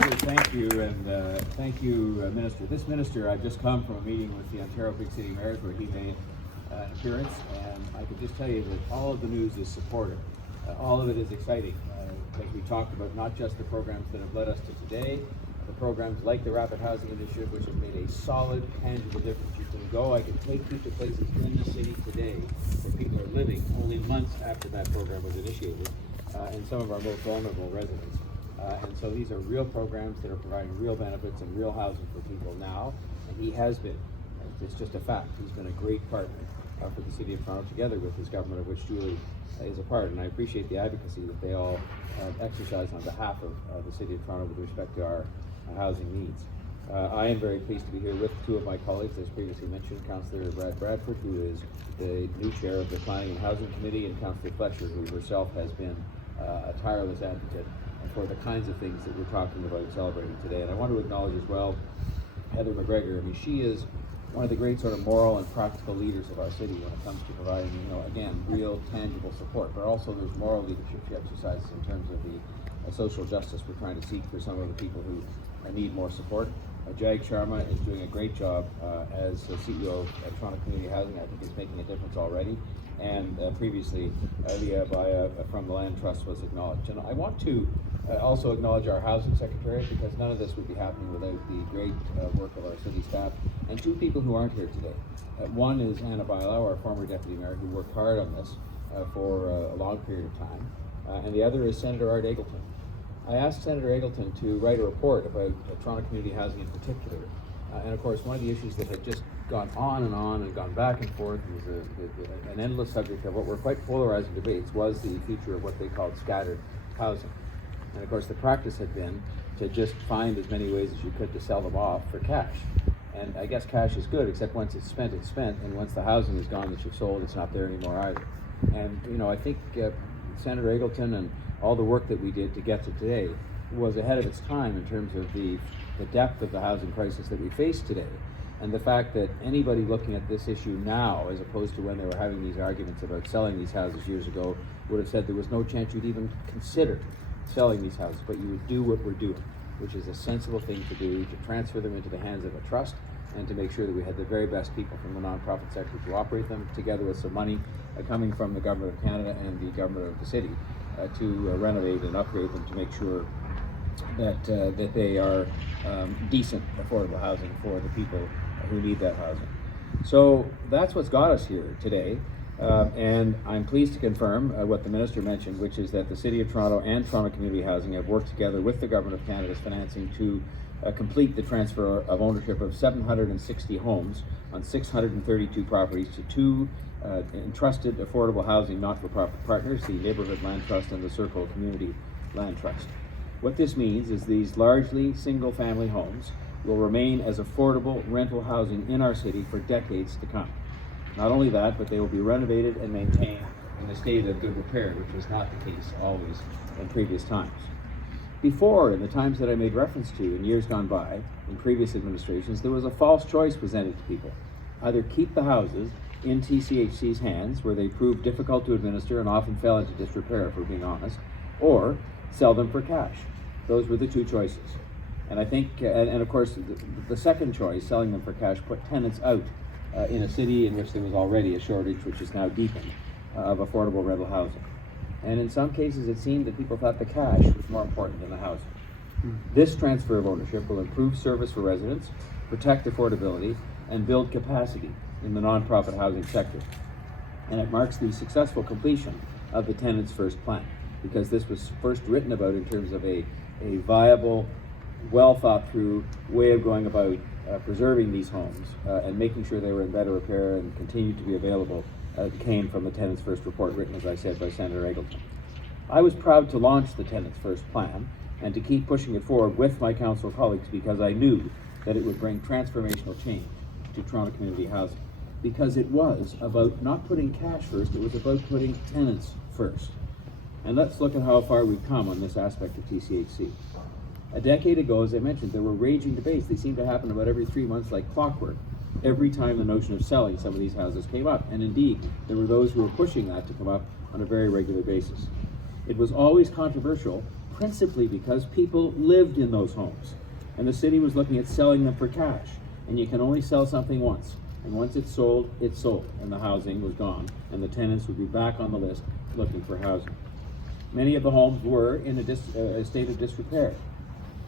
Julie, thank you, and thank you, Minister. This Minister, I've just come from a meeting with the Ontario Big City Mayors where he made an appearance, and I can just tell you that all of the news is supportive. All of it is exciting. Like we talked about, not just the programs that have led us to today, the programs like the Rapid Housing Initiative, which have made a solid, tangible difference. You can go, I can take you to places in the city today where people are living only months after that program was initiated, in some of our most vulnerable residents. And so these are real programs that are providing real benefits and real housing for people now, and he has been. It's just a fact. He's been a great partner for the City of Toronto, together with his government, of which Julie is a part, and I appreciate the advocacy that they all exercise on behalf of the City of Toronto with respect to our housing needs. I am very pleased to be here with two of my colleagues, as previously mentioned, Councillor Brad Bradford, who is the new chair of the Planning and Housing Committee, and Councillor Fletcher, who herself has been a tireless advocate for the kinds of things that we're talking about and celebrating today. And I want to acknowledge as well Heather McGregor. I mean, she is one of the great sort of moral and practical leaders of our city when it comes to providing, again, real tangible support, but also there's moral leadership she exercises in terms of the social justice we're trying to seek for some of the people who need more support. Jag Sharma is doing a great job as the CEO of Toronto Community Housing. I think is making a difference already. And previously, Leah Baya from the Land Trust was acknowledged. And I want to also acknowledge our Housing Secretariat, because none of this would be happening without the great work of our city staff, and two people who aren't here today. One is Anna Bailau, our former Deputy Mayor, who worked hard on this for a long period of time, and the other is Senator Art Eggleton. I asked Senator Eggleton to write a report about Toronto community housing in particular, and of course one of the issues that had just gone on and gone back and forth was an endless subject of what were quite polarizing debates was the future of what they called scattered housing. And of course the practice had been to just find as many ways as you could to sell them off for cash. And I guess cash is good, except once it's spent, and once the housing is gone that you've sold, it's not there anymore either. And I think Senator Eggleton and all the work that we did to get to today was ahead of its time in terms of the depth of the housing crisis that we face today. And the fact that anybody looking at this issue now, as opposed to when they were having these arguments about selling these houses years ago, would have said there was no chance you'd even consider selling these houses, but you would do what we're doing, which is a sensible thing to do, to transfer them into the hands of a trust and to make sure that we had the very best people from the nonprofit sector to operate them, together with some money coming from the Government of Canada and the Government of the City to renovate and upgrade them to make sure that they are decent, affordable housing for the people who need that housing. So that's what's got us here today. And I'm pleased to confirm what the Minister mentioned, which is that the City of Toronto and Toronto Community Housing have worked together with the Government of Canada's financing to complete the transfer of ownership of 760 homes on 632 properties to two entrusted affordable housing not-for-profit partners, the Neighbourhood Land Trust and the Circle Community Land Trust. What this means is these largely single-family homes will remain as affordable rental housing in our city for decades to come. Not only that, but they will be renovated and maintained in a state of good repair, which was not the case always in previous times. Before, in the times that I made reference to in years gone by, in previous administrations, there was a false choice presented to people. Either keep the houses in TCHC's hands, where they proved difficult to administer and often fell into disrepair, if we're being honest, or sell them for cash. Those were the two choices. And I think, and of course, the second choice, selling them for cash, put tenants out in a city in which there was already a shortage, which is now deepened, of affordable rental housing. And in some cases, it seemed that people thought the cash was more important than the housing. This transfer of ownership will improve service for residents, protect affordability, and build capacity in the nonprofit housing sector. And it marks the successful completion of the Tenants First plan, because this was first written about in terms of a viable, well thought through way of going about preserving these homes and making sure they were in better repair and continued to be available came from the Tenants First report written, as I said, by Senator Eggleton. I was proud to launch the Tenants First plan and to keep pushing it forward with my council colleagues, because I knew that it would bring transformational change to Toronto community housing. Because it was about not putting cash first, it was about putting tenants first. And let's look at how far we've come on this aspect of TCHC. A decade ago, as I mentioned, there were raging debates. They seemed to happen about every 3 months like clockwork, every time the notion of selling some of these houses came up. And indeed, there were those who were pushing that to come up on a very regular basis. It was always controversial principally because people lived in those homes. And the city was looking at selling them for cash. And you can only sell something once. And once it's sold, and the housing was gone, and the tenants would be back on the list looking for housing. Many of the homes were in a state of disrepair.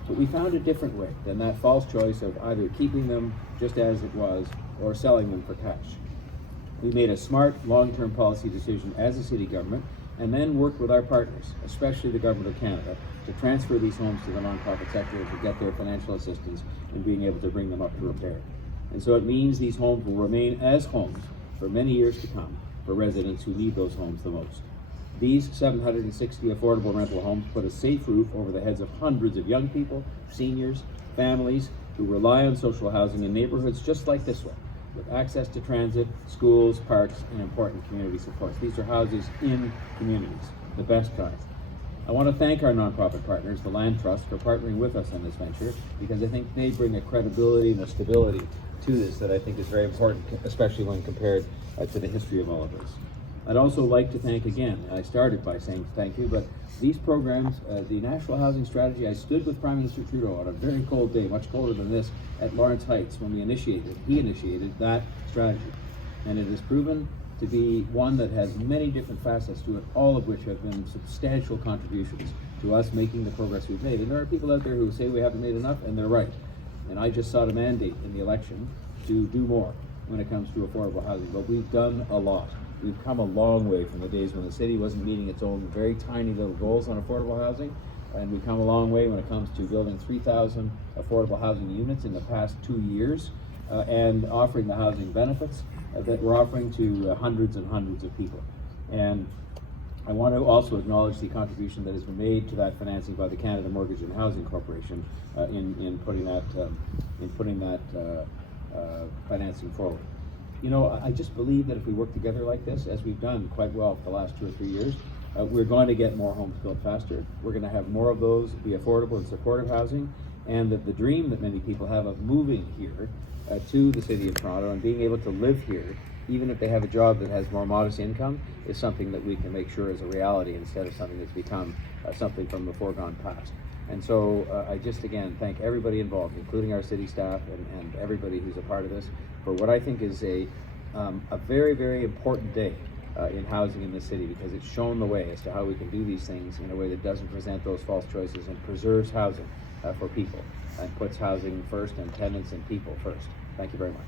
But we found a different way than that false choice of either keeping them just as it was or selling them for cash. We made a smart long-term policy decision as a city government and then worked with our partners, especially the Government of Canada, to transfer these homes to the nonprofit sector to get their financial assistance in being able to bring them up to repair. And so it means these homes will remain as homes for many years to come for residents who need those homes the most. These 760 affordable rental homes put a safe roof over the heads of hundreds of young people, seniors, families who rely on social housing in neighborhoods just like this one, with access to transit, schools, parks, and important community supports. These are houses in communities, the best kind. I want to thank our nonprofit partners, the Land Trust, for partnering with us on this venture, because I think they bring a credibility and a stability to this that I think is very important, especially when compared to the history of all of this. I'd also like to thank again, I started by saying thank you, but these programs, the National Housing Strategy, I stood with Prime Minister Trudeau on a very cold day, much colder than this, at Lawrence Heights when he initiated that strategy. And it has proven to be one that has many different facets to it, all of which have been substantial contributions to us making the progress we've made. And there are people out there who say we haven't made enough, and they're right. And I just sought a mandate in the election to do more when it comes to affordable housing, but we've done a lot. We've come a long way from the days when the city wasn't meeting its own very tiny little goals on affordable housing, and we've come a long way when it comes to building 3,000 affordable housing units in the past 2 years, and offering the housing benefits that we're offering to hundreds and hundreds of people. And I want to also acknowledge the contribution that has been made to that financing by the Canada Mortgage and Housing Corporation in putting that financing forward. You know, I just believe that if we work together like this, as we've done quite well for the last 2 or 3 years, we're going to get more homes built faster. We're going to have more of those be affordable and supportive housing, and that the dream that many people have of moving here to the City of Toronto and being able to live here, even if they have a job that has more modest income, is something that we can make sure is a reality instead of something that's become something from the foregone past. And so I just again thank everybody involved, including our city staff and everybody who's a part of this, for what I think is a very, very important day in housing in this city, because it's shown the way as to how we can do these things in a way that doesn't present those false choices and preserves housing for people and puts housing first and tenants and people first. Thank you very much.